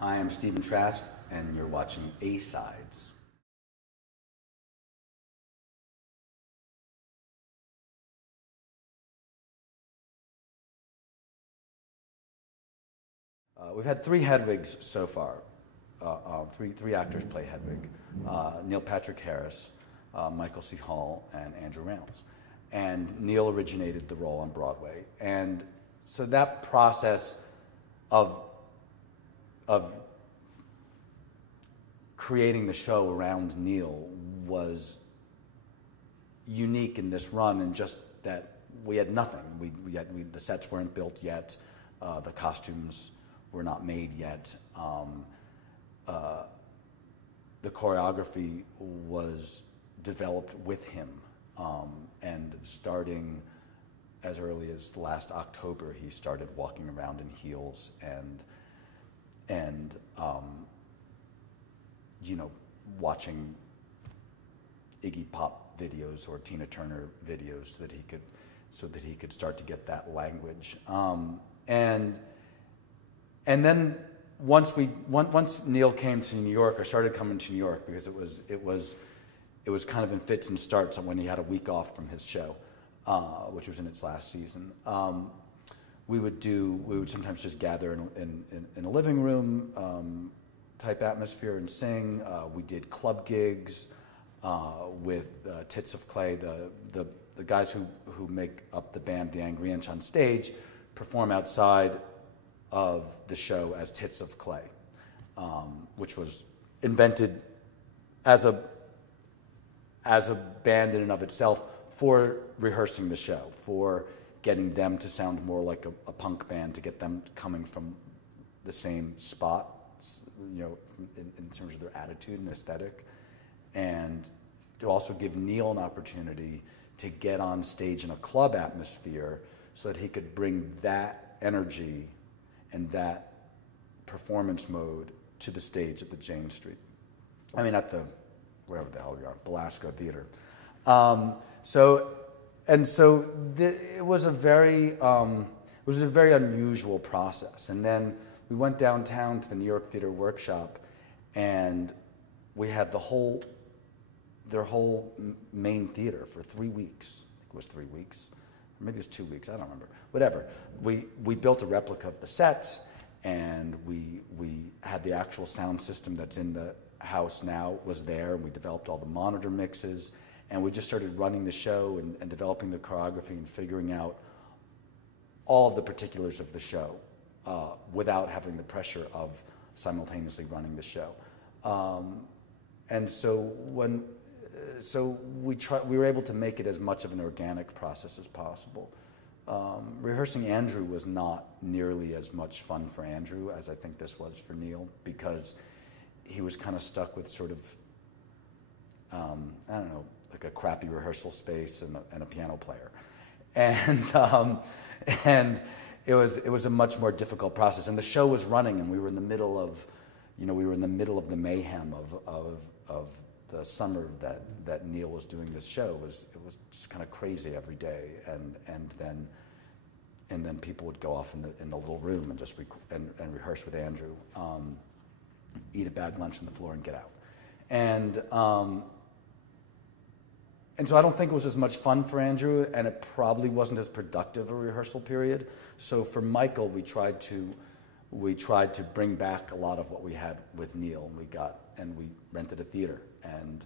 I am Stephen Trask, and you're watching A-Sides. We've had 3 Hedwigs so far. Three actors play Hedwig. Neil Patrick Harris, Michael C. Hall, and Andrew Reynolds. And Neil originated the role on Broadway. And so that process of creating the show around Neil was unique in this run, and just that we had nothing. The sets weren't built yet. The costumes were not made yet. The choreography was developed with him, and starting as early as last October, he started walking around in heels and you know, watching Iggy Pop videos or Tina Turner videos so that he could start to get that language. And then once Neil came to New York, or started coming to New York, because it was kind of in fits and starts when he had a week off from his show, which was in its last season. We would sometimes just gather in a living room type atmosphere and sing. We did club gigs with Tits of Clay. The guys who make up the band The Angry Inch on stage perform outside of the show as Tits of Clay, which was invented as a band in and of itself for rehearsing the show, for getting them to sound more like a punk band, to get them coming from the same spot, you know, in terms of their attitude and aesthetic, and to also give Neil an opportunity to get on stage in a club atmosphere so that he could bring that energy and that performance mode to the stage at the Jane Street. I mean, at the, wherever the hell we are, Belasco Theater. It was a very unusual process. And then we went downtown to the New York Theater Workshop, and we had their whole main theater for 3 weeks. I think it was 3 weeks, or maybe it was 2 weeks. I don't remember. Whatever. We built a replica of the sets, and we had the actual sound system that's in the house now was there. We developed all the monitor mixes, and we just started running the show and developing the choreography and figuring out all of the particulars of the show without having the pressure of simultaneously running the show. And so we were able to make it as much of an organic process as possible. Rehearsing Andrew was not nearly as much fun for Andrew as I think this was for Neil, because he was kind of stuck with sort of, I don't know, like a crappy rehearsal space and a piano player. And it was a much more difficult process. And the show was running, and we were in the middle of, the mayhem of the summer that Neil was doing this show. It was just kind of crazy every day, and then people would go off in the little room and just and rehearse with Andrew, eat a bad lunch on the floor and get out, and so I don't think it was as much fun for Andrew, and it probably wasn't as productive a rehearsal period. So for Michael, we tried to bring back a lot of what we had with Neil. We rented a theater, and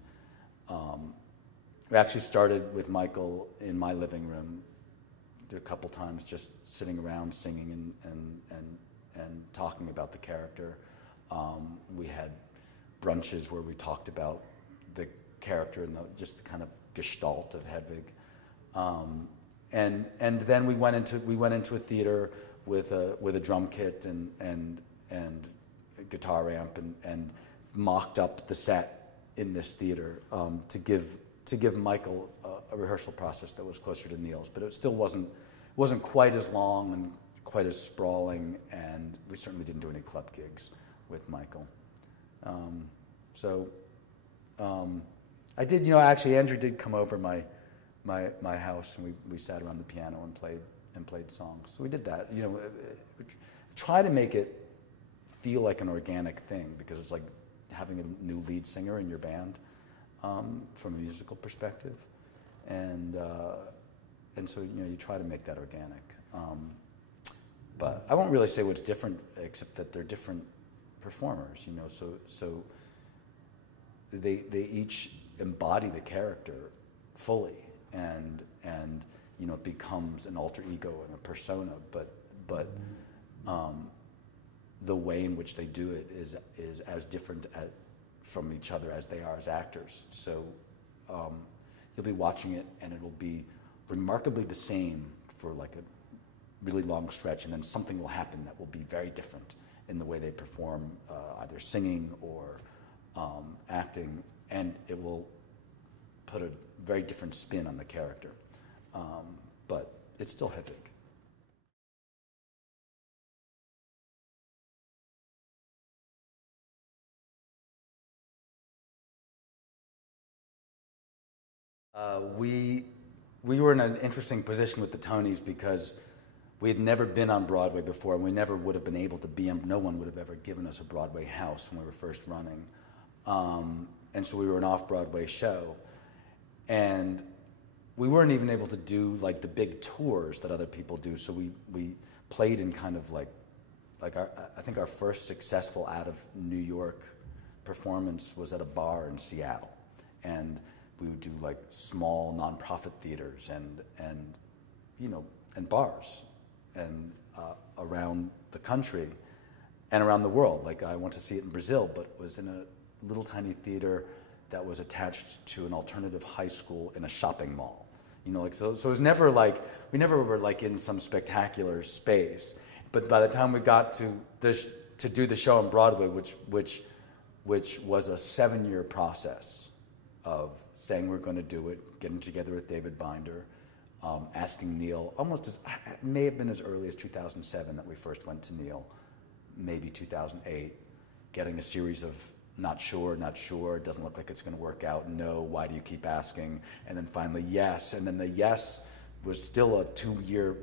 we actually started with Michael in my living room a couple times, just sitting around singing and talking about the character. We had brunches where we talked about the character and just the kind of gestalt of Hedwig, and then we went into a theater with a drum kit and a guitar amp and mocked up the set in this theater to give Michael a rehearsal process that was closer to Neil's, but it still wasn't quite as long and quite as sprawling, and we certainly didn't do any club gigs with Michael. I did, actually Andrew did come over my house, and we sat around the piano and played songs. So we did that. Try to make it feel like an organic thing, because it's like having a new lead singer in your band from a musical perspective, and so you try to make that organic. But I won't really say what's different, except that they're different performers, so they each embody the character fully, and it becomes an alter ego and a persona, but the way in which they do it is as different from each other as they are as actors. So you'll be watching it, and it'll be remarkably the same for like a really long stretch, and then something will happen that will be very different in the way they perform, either singing or acting, and it will put a very different spin on the character. But it's still Hedwig. We were in an interesting position with the Tonys because we had never been on Broadway before, and we never would have been able to be no one would have ever given us a Broadway house when we were first running. And so we were an off-Broadway show. And we weren't even able to do like the big tours that other people do. So we played in kind of like I think our first successful out of New York performance was at a bar in Seattle. And we would do like small nonprofit theaters and bars and around the country and around the world. Like I went to see it in Brazil, but was in a little tiny theater that was attached to an alternative high school in a shopping mall. So it was never like, we never were like in some spectacular space. But by the time we got to do the show on Broadway, which was a 7-year process of saying we're going to do it, getting together with David Binder, asking Neil, it may have been as early as 2007 that we first went to Neil, maybe 2008, getting a series of not sure, it doesn't look like it's going to work out, no, why do you keep asking? And then finally, yes. And then the yes was still a 2-year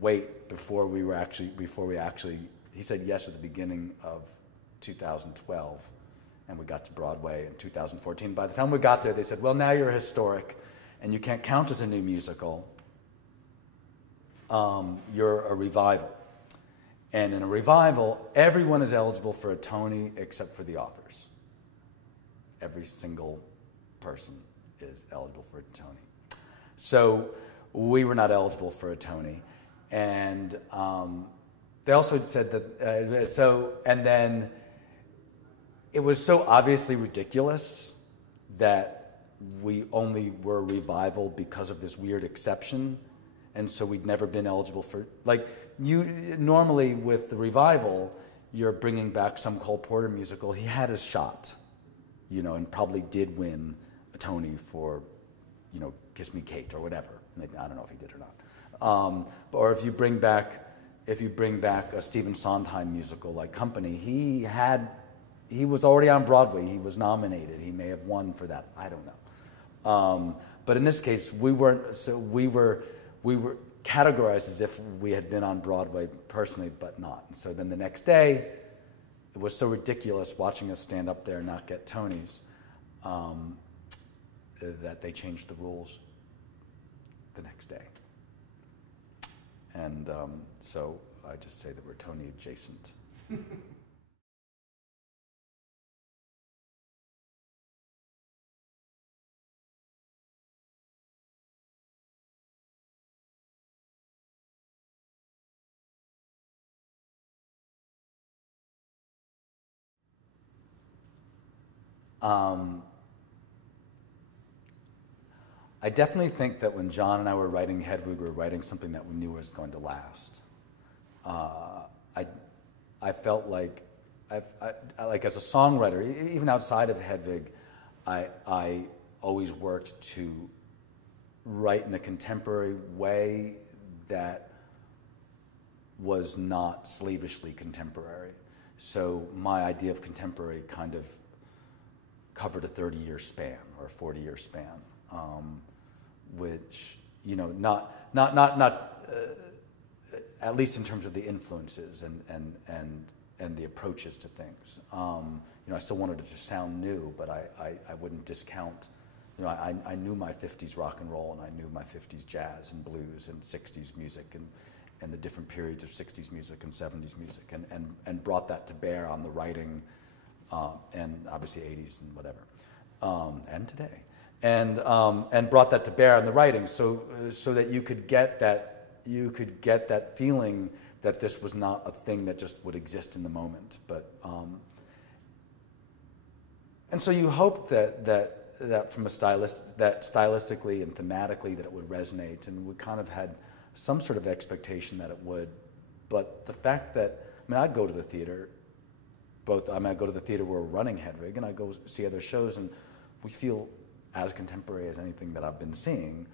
wait before we actually, he said yes at the beginning of 2012, and we got to Broadway in 2014. By the time we got there, they said, well, now you're historic, and you can't count as a new musical. You're a revival. And in a revival, everyone is eligible for a Tony except for the authors. Every single person is eligible for a Tony. So we were not eligible for a Tony. And they also said that, and then it was so obviously ridiculous that we only were a revival because of this weird exception. And so we'd never been eligible for, normally with the revival, you're bringing back some Cole Porter musical. He had his shot, and probably did win a Tony for, Kiss Me Kate or whatever. I don't know if he did or not. Or if you bring back a Stephen Sondheim musical like Company, he was already on Broadway. He was nominated. He may have won for that. I don't know. But in this case, we weren't. So we were categorized as if we had been on Broadway personally, but not. And so then the next day, it was so ridiculous watching us stand up there and not get Tonys that they changed the rules the next day. And so I just say that we're Tony adjacent. I definitely think that when John and I were writing Hedwig, we were writing something that we knew was going to last. I felt like, like as a songwriter, even outside of Hedwig, I always worked to write in a contemporary way that was not slavishly contemporary. So my idea of contemporary kind of covered a 30-year span or a 40-year span, which, not at least in terms of the influences and and the approaches to things. You know, I still wanted it to sound new, but I wouldn't discount. You know, I knew my 50s rock and roll, and I knew my 50s jazz and blues and 60s music and the different periods of 60s music and 70s music, and brought that to bear on the writing, and obviously 80s and whatever, and today, and brought that to bear on the writing, so that you could get that feeling that this was not a thing that just would exist in the moment, but and so you hoped that from a stylistically and thematically that it would resonate, and we kind of had some sort of expectation that it would, but the fact that, I mean, I go to the theater, I go to the theater where we're running Hedwig, and I go see other shows, and we feel as contemporary as anything that I've been seeing,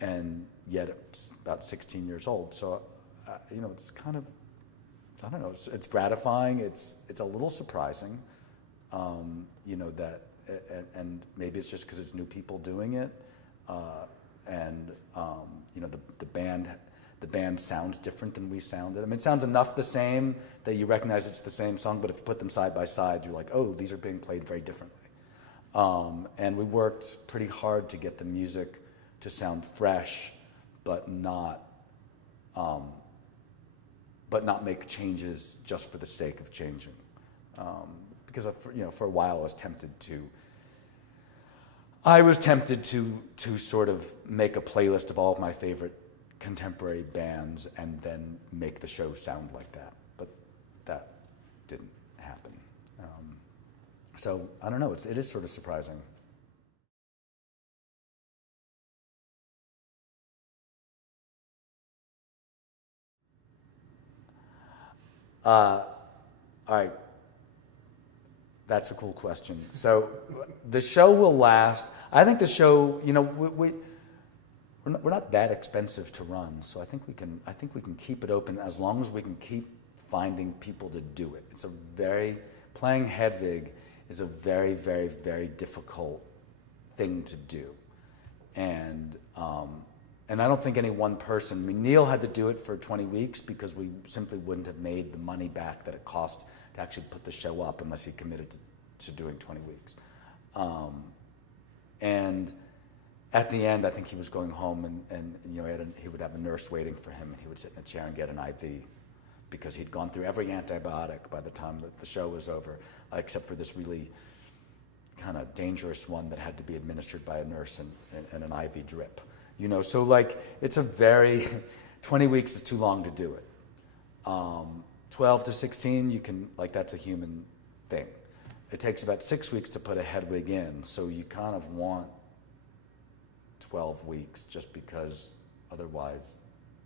and yet it's about 16 years old, so, you know, it's kind of, I don't know, it's gratifying, it's a little surprising, you know, that, and maybe it's just because it's new people doing it, and you know, the band sounds different than we sounded. I mean, it sounds enough the same that you recognize it's the same song, but if you put them side by side, you're like, oh, these are being played very differently. And we worked pretty hard to get the music to sound fresh, but not make changes just for the sake of changing. Because you know, for a while I was tempted to sort of make a playlist of all of my favorite contemporary bands and then make the show sound like that, but that didn't happen. So I don't know, it is sort of surprising. All right. That's a cool question. So the show will last. I think the show, you know, we're not that expensive to run, so I think we can keep it open as long as we can keep finding people to do it. Playing Hedwig is a very, very, very difficult thing to do, and I don't think any one person. I mean, Neil had to do it for 20 weeks because we simply wouldn't have made the money back that it cost to actually put the show up unless he committed to doing 20 weeks. And at the end, I think he was going home and you know, he would have a nurse waiting for him, and he would sit in a chair and get an IV because he'd gone through every antibiotic by the time that the show was over, except for this really kind of dangerous one that had to be administered by a nurse and an IV drip. You know, so like, it's a very, 20 weeks is too long to do it. 12 to 16, you can, like, that's a human thing. It takes about 6 weeks to put a Hedwig in, so you kind of want 12 weeks just because otherwise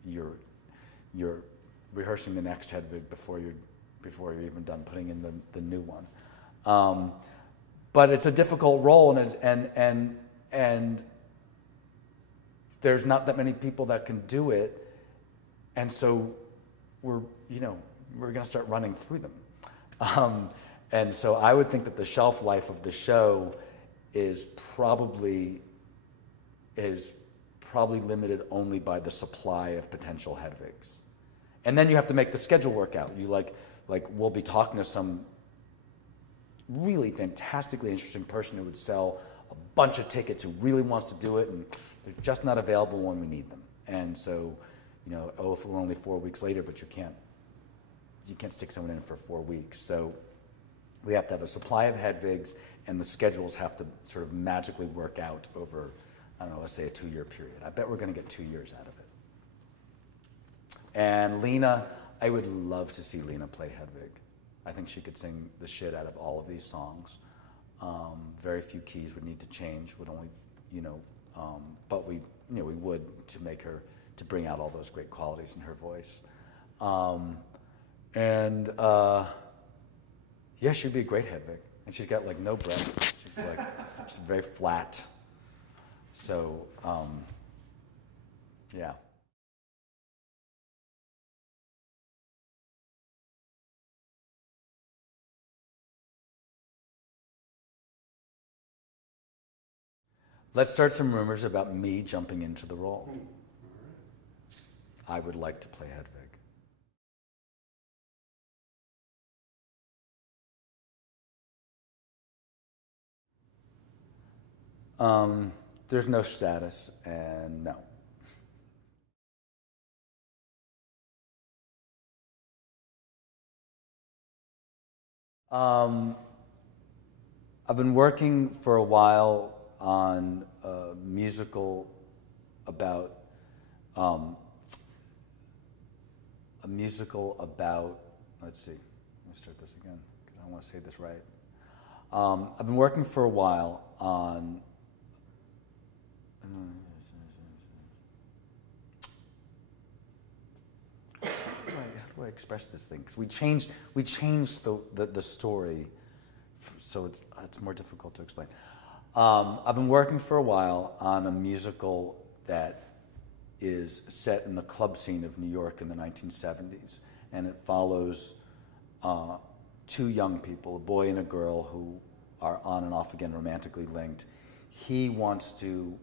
you're rehearsing the next Hedwig before you're even done putting in the new one. But it's a difficult role, and there's not that many people that can do it, and so we're going to start running through them. And so I would think that the shelf life of the show is probably limited only by the supply of potential Hedwigs. And then you have to make the schedule work out. You like we'll be talking to some really fantastically interesting person who would sell a bunch of tickets, who really wants to do it, and they're just not available when we need them. And so, you know, if we're only 4 weeks later, but you can't stick someone in for 4 weeks. So we have to have a supply of Hedwigs, and the schedules have to sort of magically work out over, I don't know, let's say a 2-year period. I bet we're going to get 2 years out of it. And Lene, I would love to see Lene play Hedwig. I think she could sing the shit out of all of these songs. Very few keys would need to change, would only, you know, but we would to bring out all those great qualities in her voice. Yeah, she'd be a great Hedwig. And she's got like no breath. She's very flat. So, yeah. Let's start some rumors about me jumping into the role. I would like to play Hedwig. There's no status, and no. I've been working for a while on a musical about let's see, let me start this again because I want to say this right. I've been working for a while on how do I express this thing? Because we changed the story, so it's more difficult to explain. I've been working for a while on a musical that is set in the club scene of New York in the 1970s, and it follows two young people, a boy and a girl, who are on and off again romantically linked. He wants to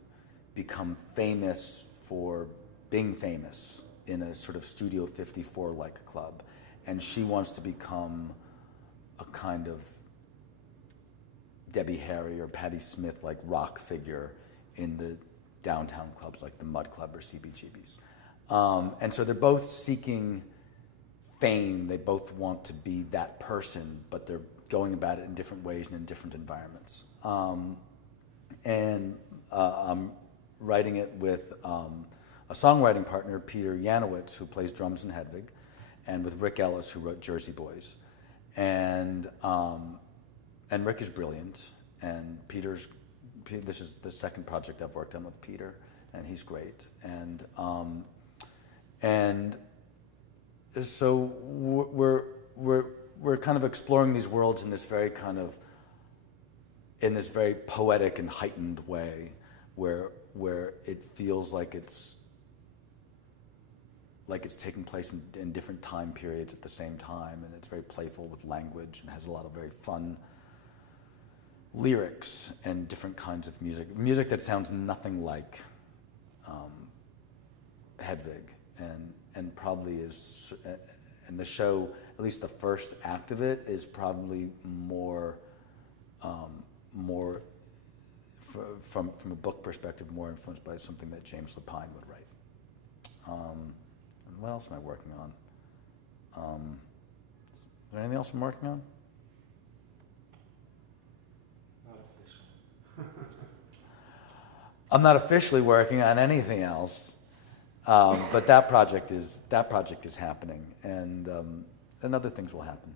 become famous for being famous in a sort of Studio 54-like club, and she wants to become a kind of Debbie Harry or Patti Smith-like rock figure in the downtown clubs like the Mud Club or CBGB's. And so they're both seeking fame. They both want to be that person, but they're going about it in different ways and in different environments. I'm writing it with a songwriting partner, Peter Yanowitz, who plays drums in Hedwig, and with Rick Ellis, who wrote Jersey Boys. And Rick is brilliant, and this is the second project I've worked on with Peter, and he's great. And so we're kind of exploring these worlds in this very poetic and heightened way, where it feels like it's taking place in different time periods at the same time, and it's very playful with language and has a lot of very fun lyrics and different kinds of music that sounds nothing like Hedwig, and probably is, and the show, at least the first act of it, is probably more from a book perspective, more influenced by something that James Lapine would write. And what else am I working on? Is there anything else I'm working on? I'm not officially working on anything else, but that project is happening, and other things will happen.